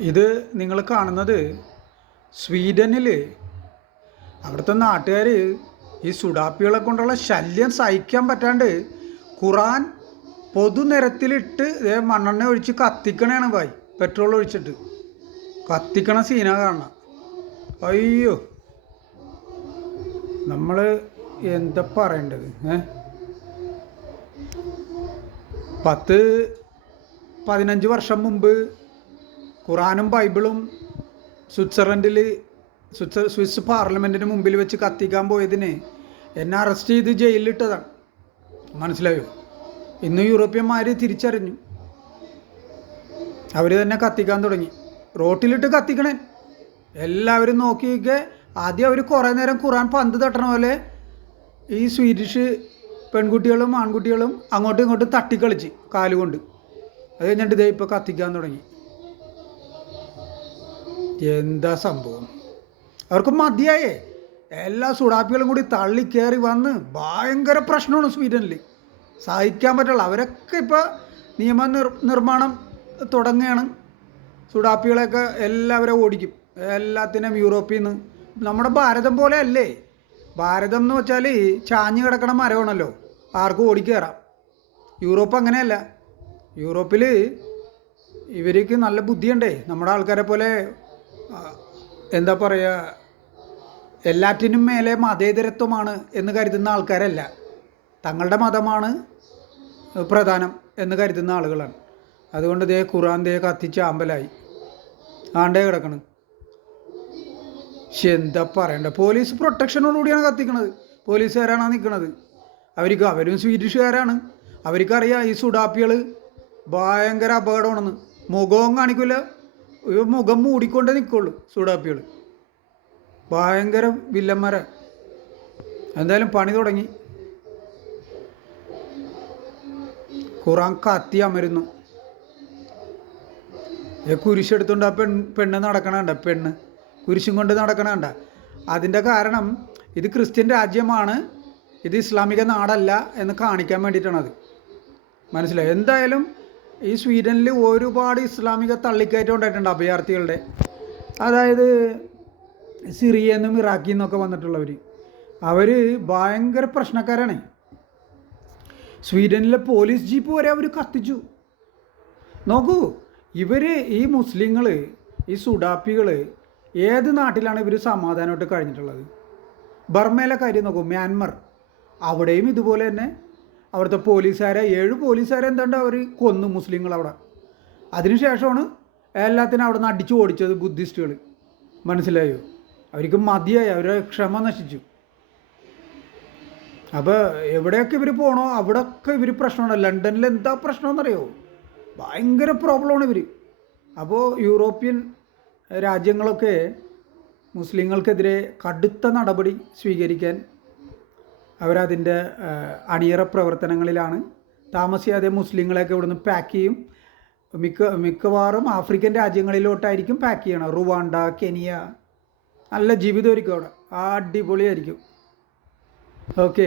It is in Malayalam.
ഇത് നിങ്ങൾ കാണുന്നത് സ്വീഡനിൽ അവിടുത്തെ നാട്ടുകാർ ഈ സുഡാപ്പികളെ കൊണ്ടുള്ള ശല്യം സഹിക്കാൻ പറ്റാണ്ട് ഖുറാൻ പൊതുനിരത്തിലിട്ട് ഇതേ മണ്ണെണ്ണ ഒഴിച്ച് കത്തിക്കണേണ് ഭായി പെട്രോൾ ഒഴിച്ചിട്ട്. കത്തിക്കണ സീന കാണണം. അയ്യോ. നമ്മൾ എന്താ പറയേണ്ടത് ഏ? പത്ത് പതിനഞ്ച് വർഷം മുമ്പ് ഖുറാനും ബൈബിളും സ്വിറ്റ്സർലൻഡിൽ സ്വിറ്റ്സർ സ്വിസ് പാർലമെന്റിന് മുമ്പിൽ വെച്ച് കത്തിക്കാൻ പോയതിന് എന്നെ അറസ്റ്റ് ചെയ്ത് ജയിലിലിട്ടതാണ്. മനസ്സിലായോ? ഇന്ന് യൂറോപ്യന്മാർ തിരിച്ചറിഞ്ഞു. അവർ തന്നെ കത്തിക്കാൻ തുടങ്ങി. റോട്ടിലിട്ട് കത്തിക്കണേ. എല്ലാവരും നോക്കിയൊക്കെ ആദ്യം അവർ കുറേ നേരം ഖുറാൻ പന്ത് തട്ടണ പോലെ ഈ സ്വീഡിഷ് പെൺകുട്ടികളും ആൺകുട്ടികളും അങ്ങോട്ടും ഇങ്ങോട്ടും തട്ടിക്കളിച്ച് കാലുകൊണ്ട്. അത് കഴിഞ്ഞിട്ട് ഇതേ ഇപ്പോൾ കത്തിക്കാൻ തുടങ്ങി. എന്താ സംഭവം? അവർക്ക് മതിയായേ. എല്ലാ സുഡാപ്പികളും കൂടി തള്ളി കയറി വന്ന് ഭയങ്കര പ്രശ്നമാണ് സ്വീഡനിൽ സഹിക്കാൻ പറ്റുള്ള അവരൊക്കെ ഇപ്പോൾ നിയമ നിർ നിർമ്മാണം തുടങ്ങുകയാണ്. സുഡാപ്പികളെയൊക്കെ എല്ലാവരും ഓടിക്കും. എല്ലാത്തിനും യൂറോപ്പിൽ നിന്ന് നമ്മുടെ ഭാരതം പോലെ അല്ലേ ഭാരതം എന്ന് വെച്ചാൽ ചാഞ്ഞ് കിടക്കണ മരമാണല്ലോ. ആർക്കും ഓടിക്കയറാം യൂറോപ്പ് അങ്ങനെയല്ല. യൂറോപ്പിൽ ഇവർക്ക് നല്ല ബുദ്ധിയുണ്ടേ. നമ്മുടെ ആൾക്കാരെ പോലെ എന്താ പറയുക എല്ലാറ്റിനും മേലെ മതേതരത്വമാണ് എന്ന് കരുതുന്ന ആൾക്കാരല്ല. തങ്ങളുടെ മതമാണ് പ്രധാനം എന്ന് കരുതുന്ന ആളുകളാണ്. അതുകൊണ്ട് ദേ ഖുറാൻ ദേ കത്തിച്ച് അമ്പലായി. ആണ്ടേ കിടക്കണം. പക്ഷെ എന്താ പറയണ്ട? പോലീസ് പ്രൊട്ടക്ഷനോടുകൂടിയാണ് കത്തിക്കണത്. പോലീസുകാരാണ് നിൽക്കുന്നത് അവർക്ക് അവരും സ്വീഡിഷുകാരാണ് അവർക്കറിയാം ഈ സുഡാപ്പികൾ ഭയങ്കര അപകടമാണെന്ന്. മുഖവും കാണിക്കില്ല മുഖം മൂടിക്കൊണ്ടേ നിൽക്കുള്ളൂ സൂടാപ്പികൾ ഭയങ്കര വില്ലന്മാരാ. എന്തായാലും പണി തുടങ്ങി. ഖുറാൻ കത്തി അമരുന്നു. ഏ കുരിശെടുത്തോണ്ട് ആ പെൺ പെണ്ണ് നടക്കണണ്ട പെണ്ണ്. കുരിശും കൊണ്ട് നടക്കണണ്ട. അതിന്റെ കാരണം ഇത് ക്രിസ്ത്യൻ രാജ്യമാണ് ഇത് ഇസ്ലാമിക നാടല്ല എന്ന് കാണിക്കാൻ വേണ്ടിയിട്ടാണത്. മനസ്സിലായി? എന്തായാലും ഈ സ്വീഡനിൽ ഒരുപാട് ഇസ്ലാമിക തള്ളിക്കയറ്റം ഉണ്ടായിട്ടുണ്ട് അഭയാർത്ഥികളുടെ. അതായത് സിറിയയിൽ നിന്നും ഇറാഖിൽ നിന്നൊക്കെ വന്നിട്ടുള്ളവർ അവർ ഭയങ്കര പ്രശ്നക്കാരാണ്. സ്വീഡനിലെ പോലീസ് ജീപ്പ് വരെ അവർ കത്തിച്ചു. നോക്കൂ ഇവർ ഈ മുസ്ലിങ്ങൾ ഈ സുഡാപ്പികൾ ഏത് നാട്ടിലാണ് ഇവർ സമാധാനമായിട്ട് കഴിഞ്ഞിട്ടുള്ളത്? ബർമയിലെ കാര്യം നോക്കൂ മ്യാൻമർ. അവിടെയും ഇതുപോലെ തന്നെ അവിടുത്തെ പോലീസുകാരെ ഏഴ് പോലീസുകാരെ എന്താണ്ട് അവർ കൊന്നു മുസ്ലിങ്ങൾ അവിടെ. അതിനുശേഷമാണ് എല്ലാത്തിനും അവിടെ നിന്ന് അടിച്ചു ഓടിച്ചത് ബുദ്ധിസ്റ്റുകൾ മനസ്സിലായോ? അവർക്ക് മതിയായി അവരെ ക്ഷമ നശിച്ചു. അപ്പോൾ എവിടെയൊക്കെ ഇവർ പോകണോ അവിടെയൊക്കെ ഇവർ പ്രശ്നമാണ്. ലണ്ടനിൽ എന്താ പ്രശ്നമെന്നറിയോ? ഭയങ്കര പ്രോബ്ലമാണ് ഇവർ അപ്പോൾ യൂറോപ്യൻ രാജ്യങ്ങളൊക്കെ മുസ്ലിങ്ങൾക്കെതിരെ കടുത്ത നടപടി സ്വീകരിക്കാൻ അവരതിന്റെ അണിയറ പ്രവർത്തനങ്ങളിലാണ് താമസിയാതെ മുസ്ലിങ്ങളെയൊക്കെ ഇവിടുന്ന് പാക്ക് ചെയ്യും. മിക്ക മിക്കവാറും ആഫ്രിക്കൻ രാജ്യങ്ങളിലോട്ടായിരിക്കും പാക്ക് ചെയ്യണം. റുവാണ്ട കെനിയ നല്ല ജീവിതമായിരിക്കും അവിടെ. അടിപൊളിയായിരിക്കും. ഓക്കെ